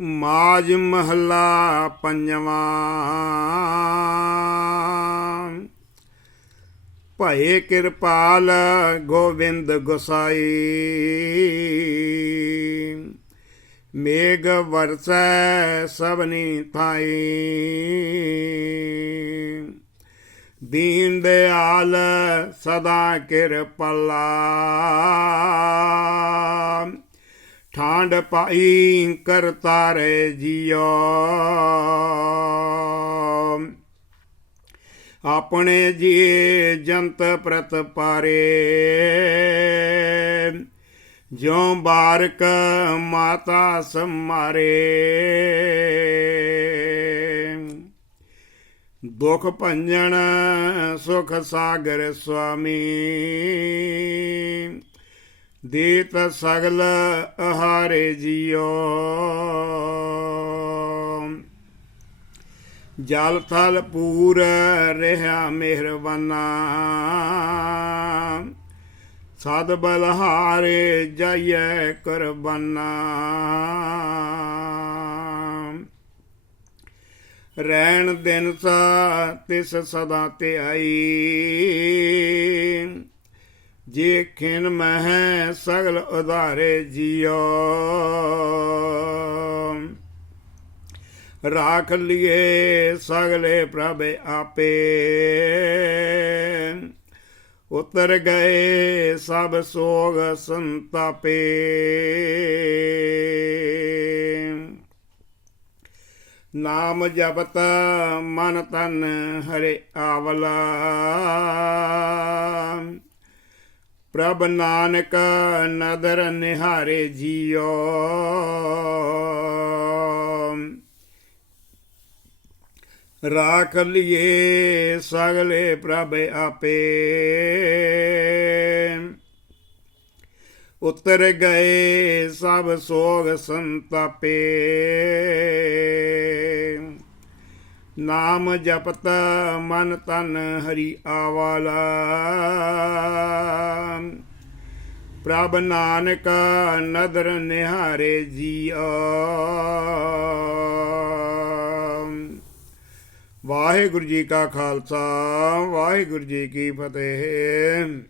ਮਾਜ ਮਹੱਲਾ ਪੰਜਵਾਂ। ਭਏ ਕਿਰਪਾਲ ਗੋਬਿੰਦ ਗੁਸਾਈ। ਮੇਘ ਵਰਸੈ ਸਭਨੀ ਥਾਈ। ਦੀਨ ਦਿਆਲ ਸਦਾ ਕਿਰਪਲਾ। ਠਾਂਡ ਪਾਈ ਕਰਤਾਰੇ ਜੀਓ। ਆਪਣੇ ਜੀ ਜੰਤ ਪ੍ਰਤ ਪਾਰੇ। ਜਿਉ ਬਾਰਕ ਮਾਤਾ ਸਮਾਰੇ। ਦੁਖ ਭੰਜਨ ਸੁਖ ਸਾਗਰ ਸੁਆਮੀ। ਦੇਤ ਸਗਲ ਆਹਾਰੇ ਜੀਓ। ਜਲ ਥਲ ਪੂਰ ਰਹਾ ਮਿਹਰਬਾਨਾ। ਸਦ ਬਲਹਾਰੇ ਜਾਈਐ ਕੁਰਬਾਨਾ। ਰਹਿਣ ਦਿਨ ਸਾ ਤਿਸ ਸਦਾ ਤੇ ਆਈ। ਜੇ ਖਿਨ ਮਹਿ ਸਗਲ ਉਧਾਰੇ ਜੀਓ। ਰਾਖ ਲਿਏ ਸਗਲੇ ਪ੍ਰਭ ਆਪੇ। ਉਤਰ ਗਏ ਸਭ ਸੋਗ ਸੰਤਾਪੇ। ਨਾਮ ਜਪਤ ਮਨ ਤਨ ਹਰੇ ਆਵਲਾ। ਪ੍ਰਭ ਨਾਨਕ ਨਦਰ ਨਿਹਾਰੇ ਜੀਓ। ਰਾਖ ਲਿਏ ਸਗਲੇ ਪ੍ਰਭ ਆਪੇ। ਉਤਰ ਗਏ ਸਭ ਸੋਗ ਸੰਤਾਪੇ। ਨਾਮ ਜਪਤ ਮਨ ਤਨ ਹਰੀ ਆਵਾਲਾ। ਪ੍ਰਭ ਨਾਨਕ ਨਦਰ ਨਿਹਾਰੇ ਜੀਆ। ਵਾਹਿਗੁਰੂ ਜੀ ਕਾ ਖਾਲਸਾ, ਵਾਹਿਗੁਰੂ ਜੀ ਕੀ ਫਤਿਹ।